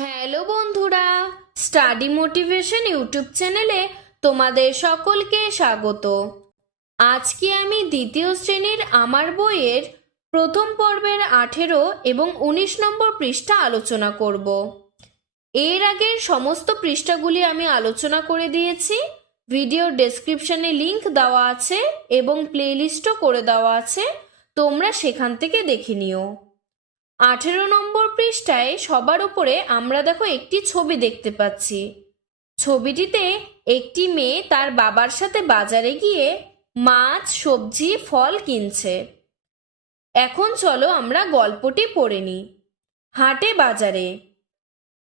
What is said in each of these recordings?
Hello বন্ধুরা, study motivation YouTube চ্যানেলে তোমাদের সকলকে স্বাগত। আজকে আমি দ্বিতীয় শ্রেণির আমার বইয়ের প্রথম পর্বের আঠেরো এবং উনিশ নম্বর পৃষ্ঠা আলোচনা করব। এর আগের সমস্ত পৃষ্ঠাগুলি আমি আলোচনা করে দিয়েছি ভিডিওর ডেসক্রিপশনে লিংক দেওয়া আছে এবং প্লেলিস্টও করে দেওয়া আছে, তোমরা সেখান থেকে দেখে নিও। আঠেরো নম্বর পৃষ্ঠায় সবার উপরে আমরা দেখো একটি ছবি দেখতে পাচ্ছি। ছবিটিতে একটি মেয়ে তার বাবার সাথে বাজারে গিয়ে মাছ, সবজি, ফল কিনছে। এখন চলো আমরা গল্পটি পড়ে নিই। হাটে বাজারে।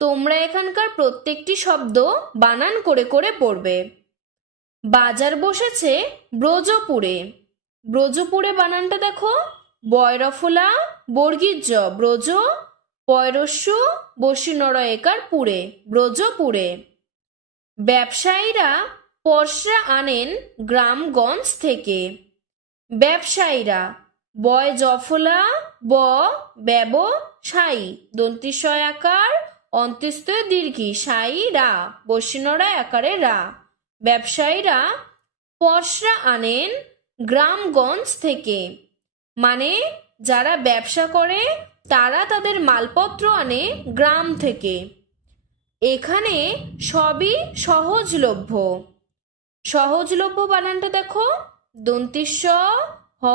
তোমরা এখানকার প্রত্যেকটি শব্দ বানান করে করে পড়বে। বাজার বসেছে ব্রজপুরে। ব্রজপুরে বানানটা দেখো বয়রফলা বর্গীর জ ব্রজ পয়রস্যু বসিনরয়কার পুরে ব্রজপুরে ব্যবসায়ীরা পরশা আনেন গ্রামগঞ্জ থেকে। ব্যবসায়ীরা, বয় জফলা, ব, ব্যব, সাই দন্তিশয় আকার অন্ত্যস্ত দীর্ঘি, সাই, রা বসিনরা আকারে রা। ব্যবসায়ীরা পরশা আনেন গ্রামগঞ্জ থেকে। মানে যারা ব্যবসা করে তারা তাদের মালপত্র আনে গ্রাম থেকে। এখানে সবই সহজলভ্য। সহজলভ্য বানানটা দেখো। দন্তিস্ব হ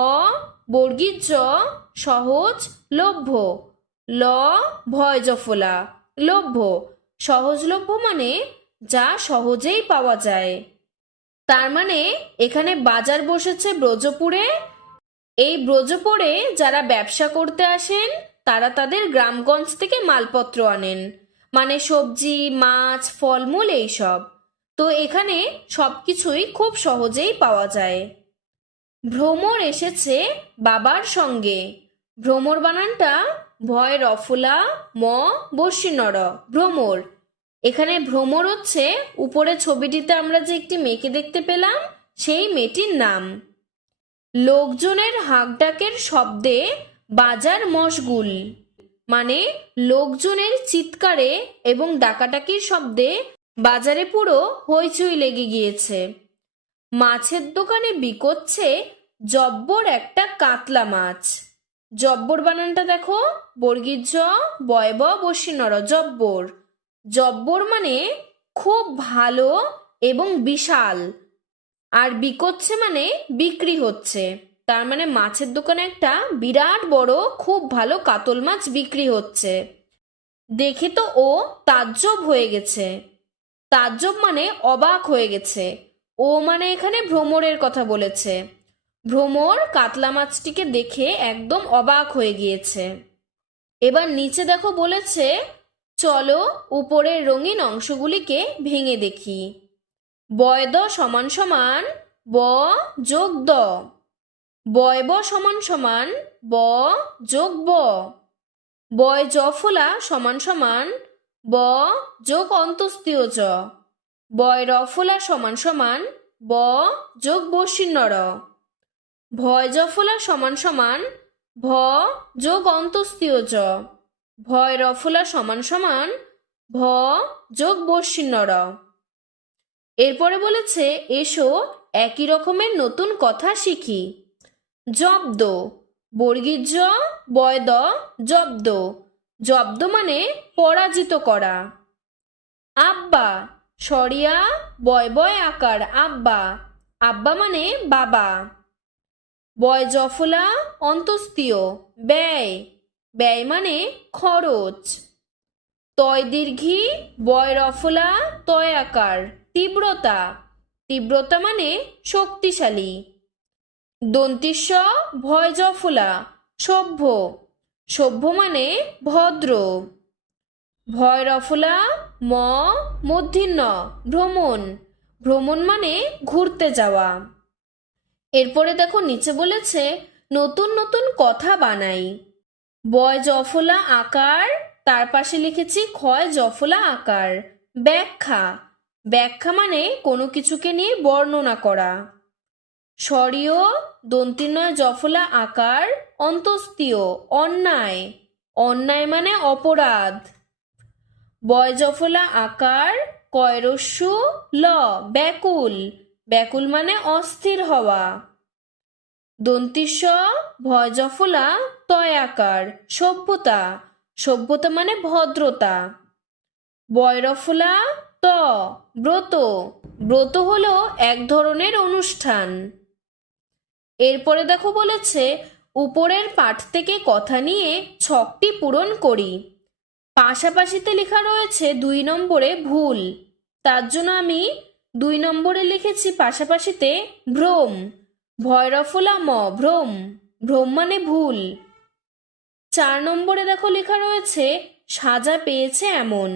বর্গীর জ সহজ, লভ্য। ল, ভয় জফলা, লভ্য। সহজলভ্য মানে যা সহজেই পাওয়া যায়। তার মানে এখানে বাজার বসেছে ব্রজপুরে। এই ব্রজপুরে যারা ব্যবসা করতে আসেন তারা তাদের গ্রামগঞ্জ থেকে মালপত্র আনেন। মানে সবজি, মাছ, ফলমূল এইসব। তো এখানে সব কিছুই খুব সহজেই পাওয়া যায়। ভ্রমর এসেছে বাবার সঙ্গে। ভ্রমর বানানটা ভয়, রফলা, ম বসিনর ভ্রমর। এখানে ভ্রমর হচ্ছে, উপরে ছবিটিতে আমরা যে একটি মেয়েকে দেখতে পেলাম, সেই মেয়েটির নাম। লোকজনের হাঁকডাকের শব্দে বাজার মশগুল মানে লোকজনের চিৎকারে এবং ডাকাডাকির শব্দে বাজারে পুরো হইচই লেগে গিয়েছে। মাছের দোকানে বিকোচ্ছে জব্বর একটা কাতলা মাছ। জব্বর বানানটা দেখো বর্গীর জ বয়ব বসিনর জব্বর। জব্বর মানে খুব ভালো এবং বিশাল। আর বিকোচ্ছে মানে বিক্রি হচ্ছে। তার মানে মাছের দোকানে একটা বিরাট বড়, খুব ভালো কাতল মাছ বিক্রি হচ্ছে। দেখে তো ও তাজ্জব হয়ে গেছে। তাজ্জব মানে অবাক হয়ে গেছে। ও মানে এখানে ভ্রমরের কথা বলেছে। ভ্রমর কাতলা মাছটিকে দেখে একদম অবাক হয়ে গিয়েছে। এবার নিচে দেখো বলেছে, চলো উপরের রঙিন অংশগুলিকে ভেঙে দেখি। বয়দ সমান সমান, ব যোগ দ। বয়ব সমান সমান ব যোগ ব। বয় জফলা সমান সমান ব যোগ অন্তস্তীয় জ। বয় রফলা সমান সমান ব যোগ বসিন্নর ভয় জফলা সমান সমান ভ যোগ অন্তস্তীয় জ। ভয় রফলা সমান সমান ভ যোগ বসিন্নর এরপরে বলেছে, এসো, একই রকমের নতুন কথা শিখি। জব্দ। বর্গীর জ বয়দ, জব্দ। জব্দ মানে পরাজিত করা। আব্বা, সরিয়া, বয় বয় আকার, আব্বা। আব্বা মানে বাবা। বয় জফলা অন্তস্তীয় ব্যয়। ব্যয় মানে খরচ। তয় দীর্ঘি, বয় রফলা, তয় আকার, তীব্রতা। তীব্রতা মানে শক্তিশালী। দন্তিস্ব ভয় জফলা সভ্য। সভ্য মানে ভদ্র। ভয় রফলা ম মধ্যাহ্ন ভ্রমণ। ভ্রমণ মানে ঘুরতে যাওয়া। এরপরে দেখো নিচে বলেছে, নতুন নতুন কথা বানাই। বয় জফলা আকার, তার পাশে লিখেছি ক্ষয় জফলা আকার। ব্যাখ্যা। ব্যাখ্যা মানে কোনো কিছুকে নিয়ে বর্ণনা করা। স্বরীয়, দন্তিনয়, জফলা, আকার অন্তস্তীয় অন্যায়। অন্যায় মানে অপরাধ। বয়জফলা আকার, কয়রস্যু, ল, ব্যাকুল। ব্যাকুল মানে অস্থির হওয়া। দন্তিস্ব ভয়জফলা তয় আকার, সভ্যতা। সভ্যতা মানে ভদ্রতা। বয়রফলা ত, ব্রত। ব্রত হলো এক ধরনের অনুষ্ঠান। এরপরে দেখো বলেছে, উপরের পাঠ থেকে কথা নিয়ে ছকটি পূরণ করি। পাশাপাশিতে লেখা রয়েছে দুই নম্বরে ভুল। তার জন্য আমি দুই নম্বরে লিখেছি পাশাপাশিতে ভ্রম। ভয়রফলা ম ভ্রম। ভ্রম মানে ভুল। চার নম্বরে দেখো লেখা রয়েছে, সাজা পেয়েছে এমন।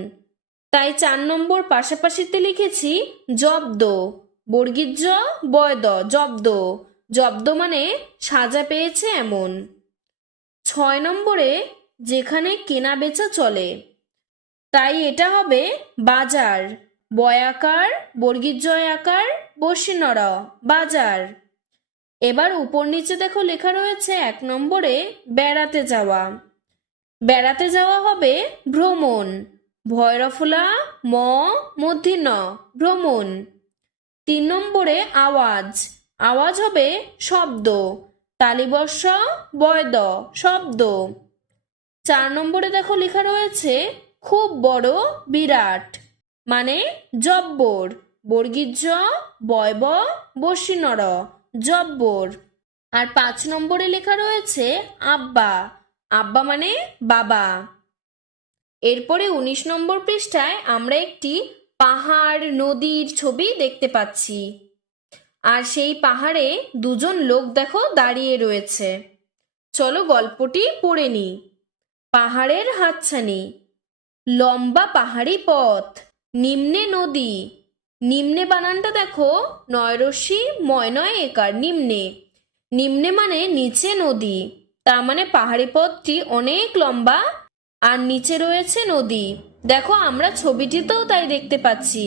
তাই চার নম্বর পাশাপাশিতে লিখেছি, জব্দ। বর্গীর জ বয়দ, জব্দ। জব্দ মানে সাজা পেয়েছে এমন। ছয় নম্বরে, যেখানে কেনা বেচা চলে। তাই এটা হবে বাজার। বয়াকার বর্গীর জয় আকার বসিনর বাজার। এবার উপর নিচে দেখো লেখা রয়েছে এক নম্বরে, বেড়াতে যাওয়া। বেড়াতে যাওয়া হবে ভ্রমণ। ভয়রফলা ম মধ্যিন ভ্রমণ। তিন নম্বরে আওয়াজ। আওয়াজ হবে শব্দ। তালিবর্ষ, বয়দ, শব্দ। চার নম্বরে দেখো লেখা রয়েছে, খুব বড় বিরাট মানে জব্বর। বর্গীর্য, বয়ব বসিনর জব্বর। আর পাঁচ নম্বরে লেখা রয়েছে, আব্বা। আব্বা মানে বাবা। এরপরে উনিশ নম্বর পৃষ্ঠায় আমরা একটি পাহাড়, নদীর ছবি দেখতে পাচ্ছি। আর সেই পাহাড়ে দুজন লোক দেখো দাঁড়িয়ে রয়েছে। চলো গল্পটি পড়ে নি পাহাড়ের হাতছানি। লম্বা পাহাড়ি পথ। নিম্নে নদী। নিম্নে বানানটা দেখো, নয়রশ্মি ময় নয় একার নিম্নে। নিম্নে মানে নিচে নদী। তার মানে পাহাড়ি পথটি অনেক লম্বা আর নিচে রয়েছে নদী। দেখো আমরা ছবিটিতেও তাই দেখতে পাচ্ছি।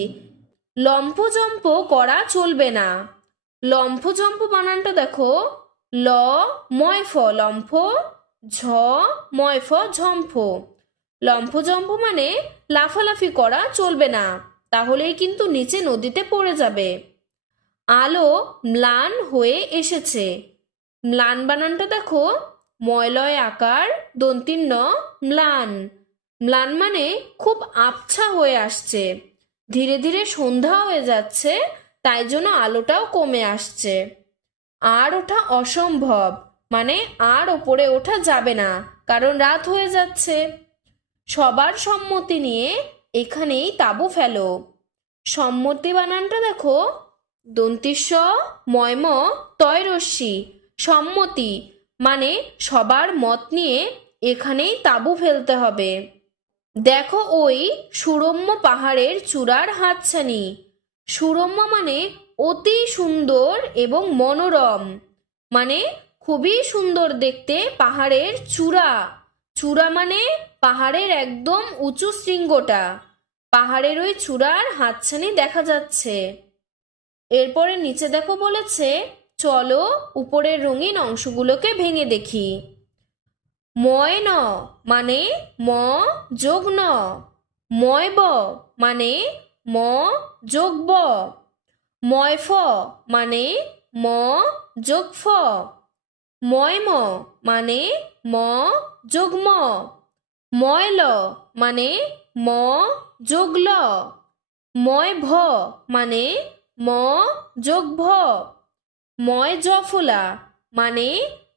লম্পজম্প করা চলবে না। লম্ফজম্প বানানটা দেখো। ল ময়ফ লম্ফ, ঝ ময়ফ ঝম্ফ। লম্ফজম্প মানে লাফালাফি করা, চলবে না। তাহলেই কিন্তু নিচে নদীতে পড়ে যাবে। আলো, ম্লান হয়ে এসেছে। ম্লান বানানটা দেখো। ময়লয় আকার দন্তিন্ন ম্লান। ম্লান মানে খুব আবছা হয়ে আসছে। ধীরে ধীরে সন্ধ্যা হয়ে যাচ্ছে। তাই জন্য আলোটাও কমে আসছে। আর ওঠা অসম্ভব। মানে আর ওপরে ওঠা যাবে না, কারণ রাত হয়ে যাচ্ছে। সবার সম্মতি নিয়ে এখানেই তাবু ফেলো। সম্মতি বানানটা দেখো। দন্তিস্ব ময়ম তয়রস্যি সম্মতি। মানে সবার মত নিয়ে এখানেই তাবু ফেলতে হবে। দেখো ওই সুরম্য পাহাড়ের চূড়ার হাতছানি। সুরম্য মানে অতি সুন্দর এবং মনোরম। মানে খুবই সুন্দর দেখতে পাহাড়ের চূড়া। চূড়া মানে পাহাড়ের একদম উঁচু শৃঙ্গটা। পাহাড়ের ওই চূড়ার হাতছানি দেখা যাচ্ছে। এরপরে নিচে দেখো বলেছে, চলো উপরের রঙিন অংশগুলোকে ভেঙে দেখি। ময় ন মানে ম যোগ ন। ময় ব মানে ম যোগ ব। ময় ফ মানে ম যোগ ফ। ময় ম মানে ম যোগ ম। ময় ল মানে ম যোগ ল। ময় ভ মানে ম যোগ ভ। ময় জফলা মানে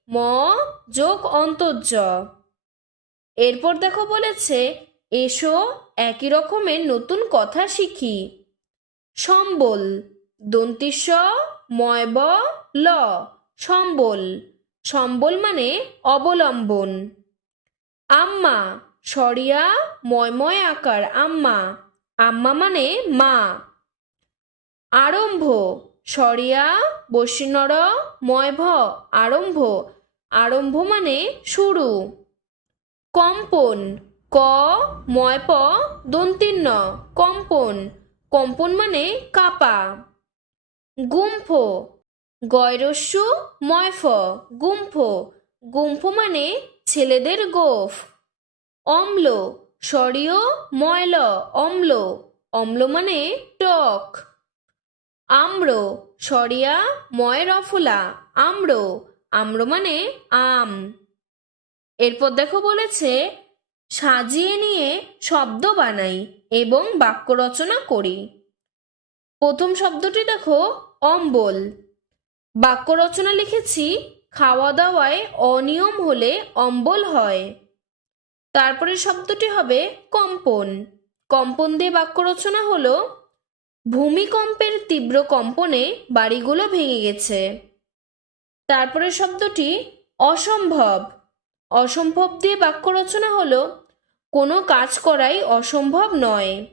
ম যোগ অন্তর্য। এরপর দেখো বলেছে, এসো একই রকমের নতুন কথা শিখি। সম্বল, দন্তিস্ব, ময়ব, ল, সম্বল। সম্বল মানে অবলম্বন। আম্মা, সরিয়া, ময়ময় আকার, আম্মা। আম্মা মানে মা। আরম্ভ, সরিয়া বসিনর ময়ভ, আরম্ভ। আরম্ভ মানে শুরু। কম্পন ক ময়প দন্তিন্ন কম্পন। কম্পন মানে কাপা। গুম্ফ। গয়রস্যু, ময়ফ। গুম্ফ। গুম্ফ মানে ছেলেদের গোফ। অম্ল। সরিয়, ময়ল, অম্ল। অম্ল মানে টক। আম্র। সরিয়া, ময়ের অফুলা। আম্র। আম্র মানে আম। এরপর দেখো বলেছে সাজিয়ে নিয়ে শব্দ বানাই এবং বাক্য রচনা করি। প্রথম শব্দটি দেখো, অম্বল। বাক্য রচনা লিখেছি খাওয়া দাওয়ায় অনিয়ম হলে অম্বল হয়। তারপরে শব্দটি হবে, কম্পন। কম্পন দিয়ে বাক্য রচনা হলো, ভূমিকম্পের তীব্র কম্পনে বাড়িগুলো ভেঙে গেছে। তারপরে শব্দটি, অসম্ভব। অসম্ভব দিয়ে বাক্য রচনা হলো, কোনো কাজ করাই অসম্ভব নয়।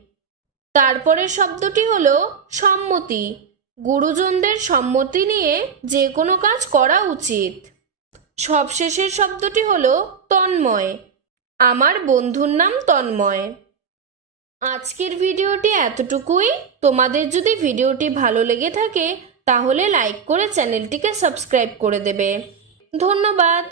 তারপরে শব্দটি হলো সম্মতি। গুরুজনদের সম্মতি নিয়ে যে কোনো কাজ করা উচিত। সবশেষের শব্দটি হলো তন্ময়। আমার বন্ধুর নাম তন্ময়। আজকের ভিডিওটি এতটুকুই। তোমাদের যদি ভিডিওটি ভালো লেগে থাকে, তাহলে লাইক করে চ্যানেলটিকে সাবস্ক্রাইব করে দেবে। ধন্যবাদ।